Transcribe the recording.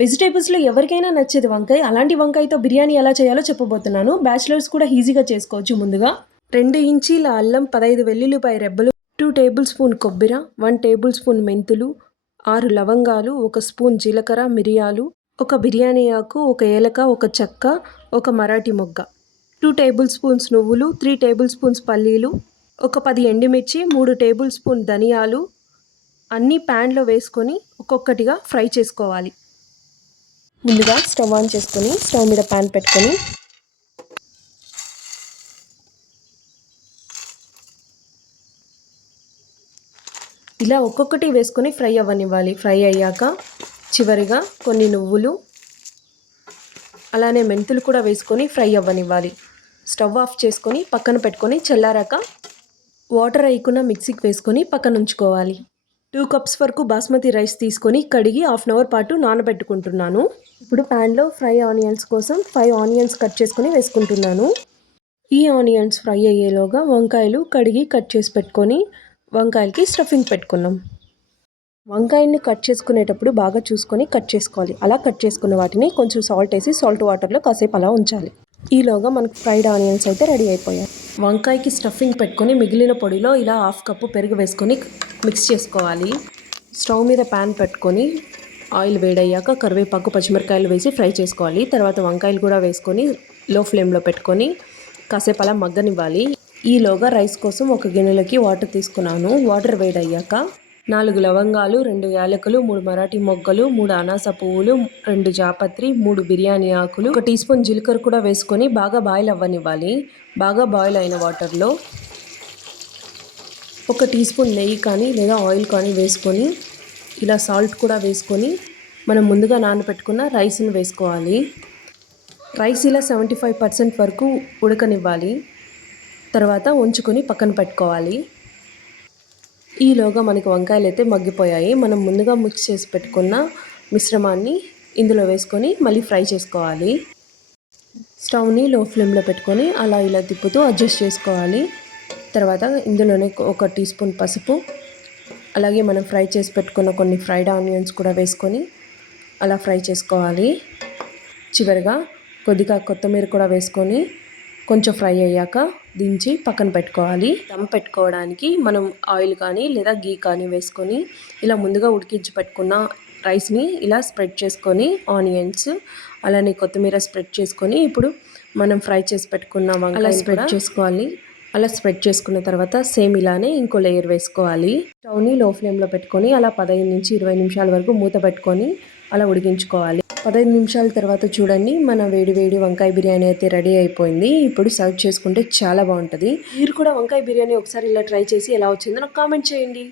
వెజిటేబుల్స్‌లో ఎవరికైనా నచ్చేది వంకాయ. అలాంటి వంకాయతో బిర్యానీ ఎలా చేయాలో చెప్పబోతున్నాను. బ్యాచిలర్స్ కూడా ఈజీగా చేసుకోవచ్చు ముందుగా. 2 ఇంచీల అల్లం, 15 వెల్లుల్లిపాయ రెబ్బలు, 2 టేబుల్ స్పూన్ కొబ్బెర, 1 టేబుల్ స్పూన్ మెంతులు, 6 లవంగాలు, 1 స్పూన్ జీలకర్ర, మిరియాలు, ఒక బిర్యానీ ఆకు, ఒక ఏలక, ఒక చెక్క, ఒక మరాఠీ మొగ్గ, 2 టేబుల్ స్పూన్స్ నువ్వులు, 3 టేబుల్ స్పూన్స్ పల్లీలు, ఒక 10 ఎండుమిర్చి, 3 టేబుల్ స్పూన్ ధనియాలు అన్నీ ప్యాన్లో వేసుకొని ఒక్కొక్కటిగా ఫ్రై చేసుకోవాలి. ముందుగా స్టవ్ ఆన్ చేసుకొని స్టవ్ మీద ప్యాన్ పెట్టుకొని ఇలా ఒక్కొక్కటి వేసుకొని ఫ్రై అవ్వనివ్వాలి. ఫ్రై అయ్యాక చివరిగా కొన్ని నువ్వులు అలానే మెంతులు కూడా వేసుకొని ఫ్రై అవ్వనివ్వాలి. స్టవ్ ఆఫ్ చేసుకొని పక్కన పెట్టుకొని చల్లారాక వాటర్ వేయకుండా మిక్సీకి వేసుకొని పక్కన ఉంచుకోవాలి. 2 కప్స్ వరకు బాస్మతి రైస్ తీసుకొని కడిగి హాఫ్ అన్ అవర్ పాటు నానబెట్టుకుంటున్నాను. ఇప్పుడు ప్యాన్లో ఫ్రై ఆనియన్స్ కోసం 5 ఆనియన్స్ కట్ చేసుకొని వేసుకుంటున్నాను. ఈ ఆనియన్స్ ఫ్రై అయ్యేలోగా వంకాయలు కడిగి కట్ చేసి పెట్టుకొని వంకాయలకి స్టఫింగ్ పెట్టుకున్నాం. వంకాయని కట్ చేసుకునేటప్పుడు బాగా చూసుకొని కట్ చేసుకోవాలి. అలా కట్ చేసుకున్న వాటిని కొంచెం సాల్ట్ వేసి సాల్ట్ వాటర్లో కాసేపు అలా ఉంచాలి. ఈలోగా మనకు ఫ్రైడ్ ఆనియన్స్ అయితే రెడీ అయిపోయాయి. వంకాయకి స్టఫింగ్ పెట్టుకొని మిగిలిన పొడిలో ఇలా హాఫ్ కప్పు పెరుగు వేసుకొని మిక్స్ చేసుకోవాలి. స్టవ్ మీద ప్యాన్ పెట్టుకొని ఆయిల్ వేడయ్యాక కరివేపాకు, పచ్చిమిరకాయలు వేసి ఫ్రై చేసుకోవాలి. తర్వాత వంకాయలు కూడా వేసుకొని లో ఫ్లేమ్లో పెట్టుకొని కాసేపు అలా మగ్గనివ్వాలి. ఈలోగా రైస్ కోసం ఒక గిన్నెలోకి వాటర్ తీసుకున్నాను. వాటర్ వేడయ్యాక 4 లవంగాలు, 2 యాలకులు, 3 మరాఠీ మొగ్గలు, 3 అనాస పువ్వులు, 2 జాపత్రి, 3 బిర్యానీ ఆకులు, 1 టీ స్పూన్ జీలకర్ర కూడా వేసుకొని బాగా బాయిల్ అవ్వనివ్వాలి. బాగా బాయిల్ అయిన వాటర్లో 1 టీ స్పూన్ నెయ్యి కానీ లేదా ఆయిల్ కానీ వేసుకొని ఇలా సాల్ట్ కూడా వేసుకొని మనం ముందుగా నానబెట్టుకున్న రైస్ని వేసుకోవాలి. రైస్ ఇలా 75% వరకు ఉడకనివ్వాలి. తర్వాత ఉంచుకొని పక్కన పెట్టుకోవాలి. ఈలోగా మనకి వంకాయలు అయితే మగ్గిపోయాయి. మనం ముందుగా మిక్స్ చేసి పెట్టుకున్న మిశ్రమాన్ని ఇందులో వేసుకొని మళ్ళీ ఫ్రై చేసుకోవాలి. స్టవ్ని లో ఫ్లేమ్లో పెట్టుకొని అలా ఇలా తిప్పుతూ అడ్జస్ట్ చేసుకోవాలి. తర్వాత ఇందులోనే 1 టీ స్పూన్ పసుపు, అలాగే మనం ఫ్రై చేసి పెట్టుకున్న కొన్ని ఫ్రైడ్ ఆనియన్స్ కూడా వేసుకొని అలా ఫ్రై చేసుకోవాలి. చివరిగా కొద్దిగా కొత్తిమీర కూడా వేసుకొని కొంచెం ఫ్రై అయ్యాక దించి పక్కన పెట్టుకోవాలి. దమ్ పెట్టుకోవడానికి మనం ఆయిల్ కానీ లేదా గీ కానీ వేసుకొని ఇలా ముందుగా ఉడికించి పెట్టుకున్న రైస్ని ఇలా స్ప్రెడ్ చేసుకొని ఆనియన్స్ అలానే కొత్తిమీర స్ప్రెడ్ చేసుకొని ఇప్పుడు మనం ఫ్రై చేసి పెట్టుకున్న వంకాయ స్ప్రెడ్ చేసుకోవాలి. అలా స్ప్రెడ్ చేసుకున్న తర్వాత సేమ్ ఇలానే ఇంకో లేయర్ వేసుకోవాలి. స్టవ్ని లో ఫ్లేమ్లో పెట్టుకొని అలా 15 నుంచి 20 నిమిషాల వరకు మూత పెట్టుకొని అలా ఉడికించుకోవాలి. 15 నిమిషాల తర్వాత చూడండి, మన వేడి వేడి వంకాయ బిర్యానీ అయితే రెడీ అయిపోయింది. ఇప్పుడు సర్వ్ చేసుకుంటే చాలా బాగుంటుంది. మీరు కూడా వంకాయ బిర్యానీ ఒకసారి ఇలా ట్రై చేసి ఎలా వచ్చిందో నాకు కామెంట్ చేయండి.